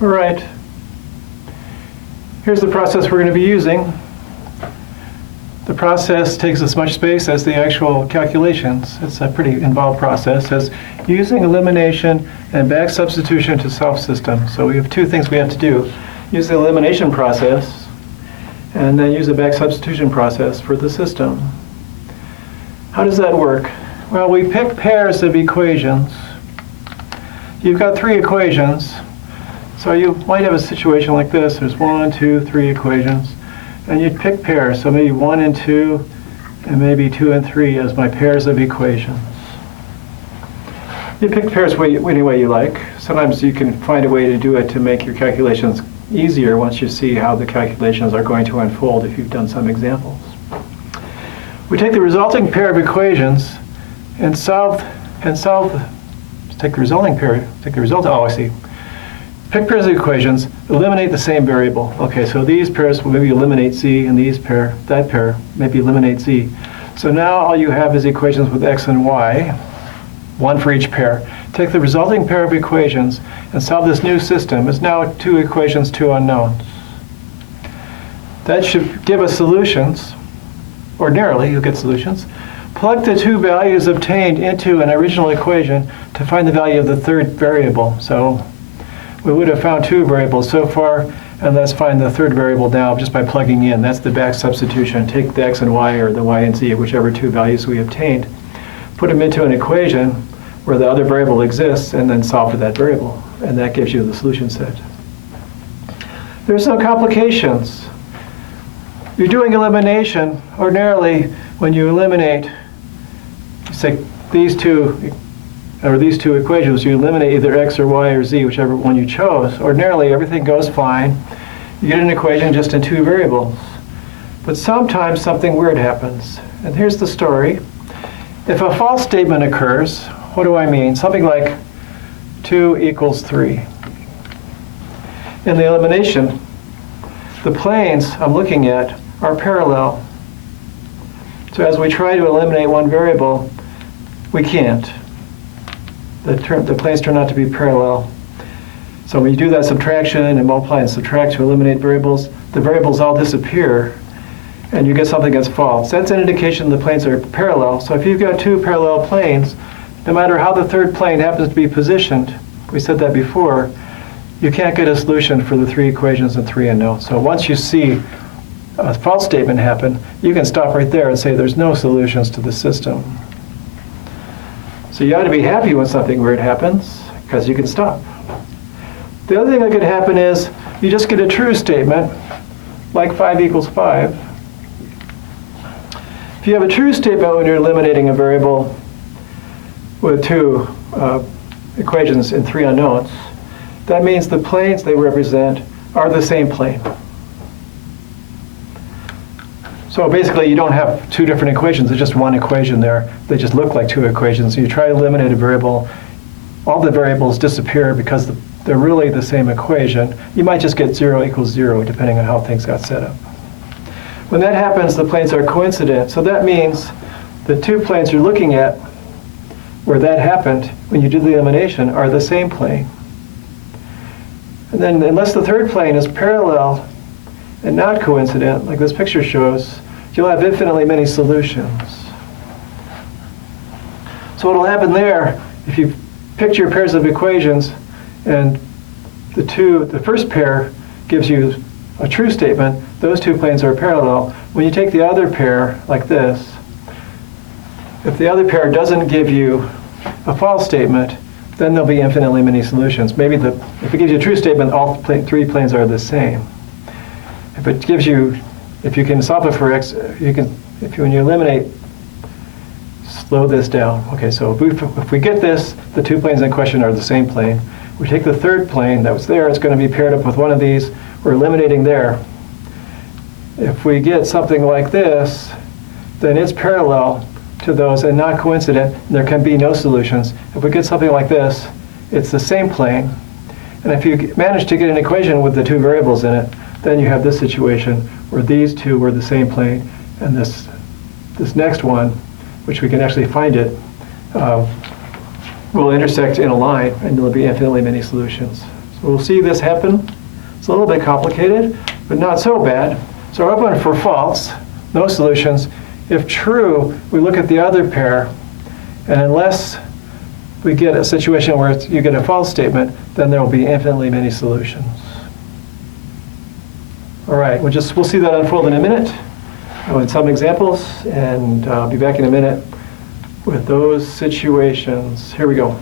All right. Here's the process we're going to be using. The process takes as much space as the actual calculations. It's a pretty involved process. It says using elimination and back substitution to solve system. So we have two things we have to do. Use the elimination process and then use the back substitution process for the system. How does that work? Well, we pick pairs of equations. You've got three equations. So you might have a situation like this. There's 1, 2, 3 equations. And you'd pick pairs. So maybe 1 and 2, and maybe 2 and 3 as my pairs of equations. You pick pairs any way you like. Sometimes you can find a way to do it to make your calculations easier once you see how the calculations are going to unfold if you've done some examples. We take the resulting pair of equations and take the resulting pair, oh, I see. Pick pairs of equations, eliminate the same variable. Okay, so these pairs will maybe eliminate z, and that pair maybe eliminate z. So now all you have is equations with x and y, one for each pair. Take the resulting pair of equations and solve this new system. It's now 2 equations, 2 unknowns. That should give us solutions. Ordinarily, you'll get solutions. Plug the 2 values obtained into an original equation to find the value of the third variable. So we would have found 2 variables so far, and let's find the third variable now just by plugging in. That's the back substitution. Take the x and y, or the y and z, whichever 2 values we obtained, put them into an equation where the other variable exists, and then solve for that variable. And that gives you the solution set. There's no complications. You're doing elimination. Ordinarily, when you eliminate, say these two equations, you eliminate either x or y or z, whichever one you chose. Ordinarily, everything goes fine. You get an equation just in 2 variables. But sometimes something weird happens. And here's the story. If a false statement occurs, what do I mean? Something like 2 equals 3. In the elimination, the planes I'm looking at are parallel. So as we try to eliminate one variable, we can't. The planes turn out to be parallel. So when you do that subtraction and multiply and subtract to eliminate variables, the variables all disappear, and you get something that's false. That's an indication the planes are parallel. So if you've got 2 parallel planes, no matter how the third plane happens to be positioned, we said that before, you can't get a solution for the 3 equations and 3 unknowns. So once you see a false statement happen, you can stop right there and say there's no solutions to the system. So you ought to be happy when something weird happens, because you can stop. The other thing that could happen is you just get a true statement, like 5 equals 5. If you have a true statement when you're eliminating a variable with 2 equations and 3 unknowns, that means the planes they represent are the same plane. So basically, you don't have 2 different equations. There's just one equation there. They just look like 2 equations. So you try to eliminate a variable. All the variables disappear because they're really the same equation. You might just get 0 equals 0, depending on how things got set up. When that happens, the planes are coincident. So that means the 2 planes you're looking at where that happened when you do the elimination are the same plane. And then unless the third plane is parallel and not coincident, like this picture shows, you'll have infinitely many solutions. So what'll happen there, if you picked your pairs of equations and the first pair gives you a true statement, those 2 planes are parallel. When you take the other pair, like this, if the other pair doesn't give you a false statement, then there'll be infinitely many solutions. Maybe if it gives you a true statement, all 3 planes are the same. If you can solve it for x, when you eliminate, slow this down. Okay, so if we get this, the 2 planes in question are the same plane. We take the third plane that was there, it's going to be paired up with one of these. We're eliminating there. If we get something like this, then it's parallel to those and not coincident, and there can be no solutions. If we get something like this, it's the same plane. And if you manage to get an equation with the 2 variables in it, then you have this situation where these 2 were the same plane, and this next one, which we can actually find it, will intersect in a line, and there'll be infinitely many solutions. So we'll see this happen. It's a little bit complicated, but not so bad. So we're up on for false, no solutions. If true, we look at the other pair, and unless we get a situation where you get a false statement, then there will be infinitely many solutions. All right, we'll see that unfold in a minute with some examples, and I'll be back in a minute with those situations. Here we go.